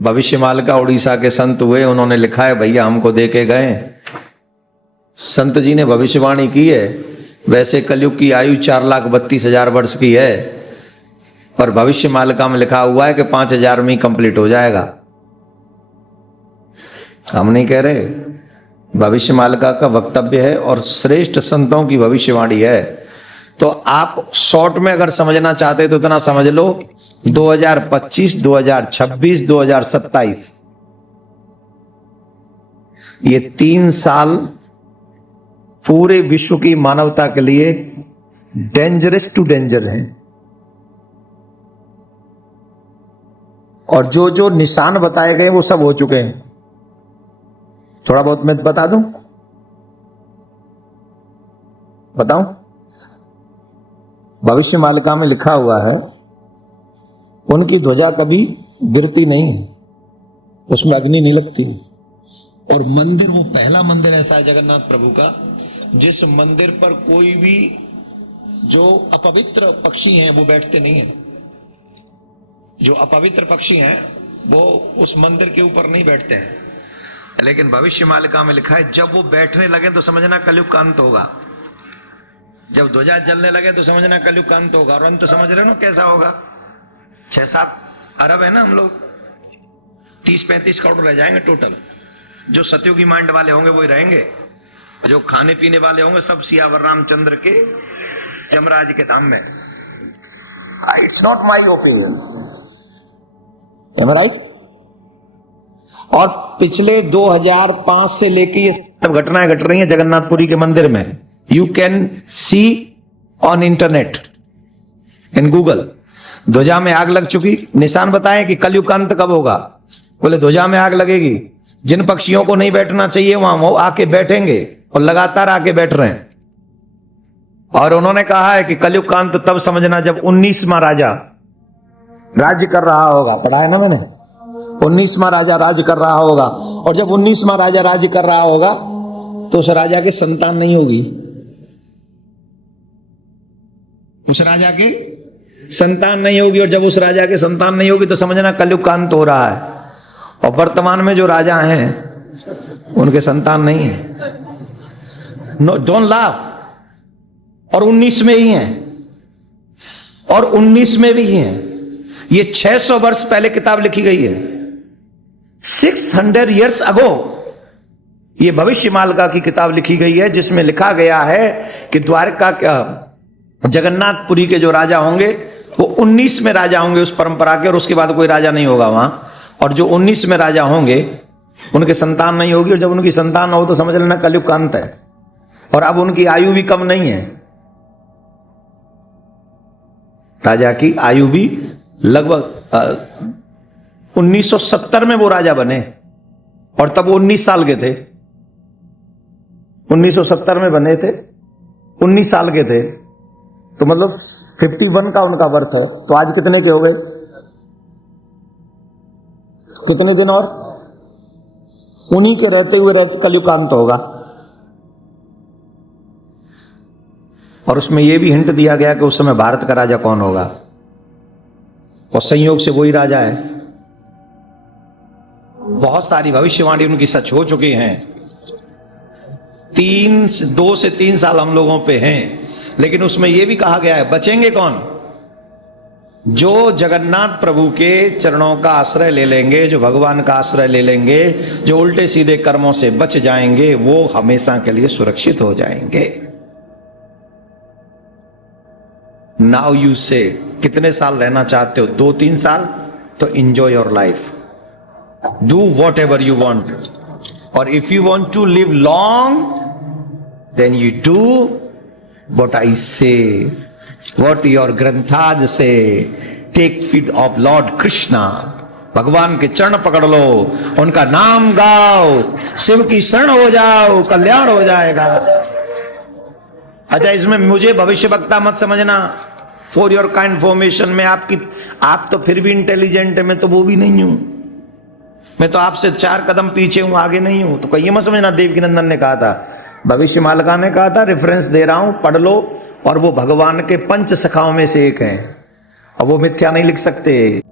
भविष्यमाल का उड़ीसा के संत हुए, उन्होंने लिखा है भैया हमको दे के गए। संत जी ने भविष्यवाणी की है। वैसे कलयुग की आयु 4,32,000 वर्ष की है, पर भविष्य मालिका में लिखा हुआ है कि 5,000 में ही कंप्लीट हो जाएगा। हम नहीं कह रहे, भविष्य मालिका का वक्तव्य है और श्रेष्ठ संतों की भविष्यवाणी है। तो आप शॉर्ट में अगर समझना चाहते तो इतना समझ लो, 2025, 2026, 2027 ये 3 साल पूरे विश्व की मानवता के लिए डेंजरस टू डेंजर हैं। और जो जो निशान बताए गए वो सब हो चुके हैं। थोड़ा बहुत मैं बता दूं, बताऊं? भविष्य मालिका में लिखा हुआ है उनकी ध्वजा कभी गिरती नहीं है, उसमें अग्नि नहीं लगती। और मंदिर, वो पहला मंदिर ऐसा है जगन्नाथ प्रभु का जिस मंदिर पर कोई भी जो अपवित्र पक्षी हैं वो बैठते नहीं है। जो अपवित्र पक्षी हैं वो उस मंदिर के ऊपर नहीं बैठते हैं। लेकिन भविष्य मालिका में लिखा है जब वो बैठने लगे तो समझना कलयुग का अंत होगा। जब ध्वजा जलने लगे तो समझना कलयुग का अंत होगा। और अंत समझ रहे हो ना कैसा होगा? 6-7 अरब है ना हम लोग, 30-35 करोड़ रह जाएंगे टोटल। जो सतयुगी माइंड वाले होंगे वही रहेंगे, जो खाने पीने वाले होंगे सब सियावर रामचंद्र के जमराज के धाम में। It's not my opinion, right? और पिछले 2005 से लेके ये सब घटनाएं घट रही हैं जगन्नाथपुरी के मंदिर में। You can see on internet, in Google. ध्वजा में आग लग चुकी, निशान बताए कि कलयुग का अंत कब होगा। बोले ध्वजा में आग लगेगी, जिन पक्षियों को नहीं बैठना चाहिए वहां वो आके बैठेंगे और लगातार आके बैठ रहे हैं। और उन्होंने कहा है कि कलयुग का अंत तब समझना जब 19वां राजा राज्य कर रहा होगा। पढ़ा है ना मैंने, 19वां राजा राज्य कर रहा होगा। और जब 19वां राजा राज्य कर रहा होगा तो उस राजा के संतान नहीं होगी। उस राजा के संतान नहीं होगी, और जब उस राजा के संतान नहीं होगी तो समझना कलयुग का अंत हो रहा है। और वर्तमान में जो राजा हैं उनके संतान नहीं है। No, don't laugh. और 19 में ही हैं, और 19 में भी हैं। ये 600 वर्ष पहले किताब लिखी गई है, 600 years ago ये भविष्य मालिका की किताब लिखी गई है, जिसमें लिखा गया है कि द्वारका का जगन्नाथपुरी के जो राजा होंगे वो 19 में राजा होंगे उस परंपरा के, और उसके बाद कोई राजा नहीं होगा वहां। और जो 19 में राजा होंगे उनके संतान नहीं होगी, और जब उनकी संतान हो तो समझ लेना कलयुग का अंत है। और अब उनकी आयु भी कम नहीं है, राजा की आयु भी लगभग 1970 में वो राजा बने, और तब वो 19 साल के थे। 1970 में बने थे, 19 साल के थे, तो मतलब 51 का उनका बर्थ है। तो आज कितने के हो गए? कितने दिन और? उन्हीं के रहते हुए कलयुग का अंत होगा। और उसमें यह भी हिंट दिया गया कि उस समय भारत का राजा कौन होगा, और संयोग से वही राजा है। बहुत सारी भविष्यवाणी उनकी सच हो चुकी हैं। 2 से 3 साल हम लोगों पे हैं, लेकिन उसमें यह भी कहा गया है बचेंगे कौन? जो जगन्नाथ प्रभु के चरणों का आश्रय ले लेंगे, जो भगवान का आश्रय ले लेंगे, जो उल्टे सीधे कर्मों से बच जाएंगे, वो हमेशा के लिए सुरक्षित हो जाएंगे। नाउ यू से कितने साल रहना चाहते हो? 2-3 साल? तो enjoy your life, do whatever you want. और if you want to live long then you do what I say, what your ग्रंथाज say. Take feet of Lord Krishna, भगवान के चरण पकड़ लो, उनका नाम गाओ, शिव की शरण हो जाओ, कल्याण हो जाएगा। अच्छा, इसमें मुझे भविष्य वक्ता मत समझना। फॉर योर काइंड इन्फॉर्मेशन में आप तो फिर भी इंटेलिजेंट है, मैं तो वो भी नहीं हूं। मैं तो आपसे 4 कदम पीछे हूं, आगे नहीं हूं। तो कहीं मत समझना देवकीनंदन ने कहा था, भविष्य मालिका ने कहा था, रेफरेंस दे रहा हूं, पढ़ लो। और वो भगवान के 5 सखाओं में से एक है, और वो मिथ्या नहीं लिख सकते।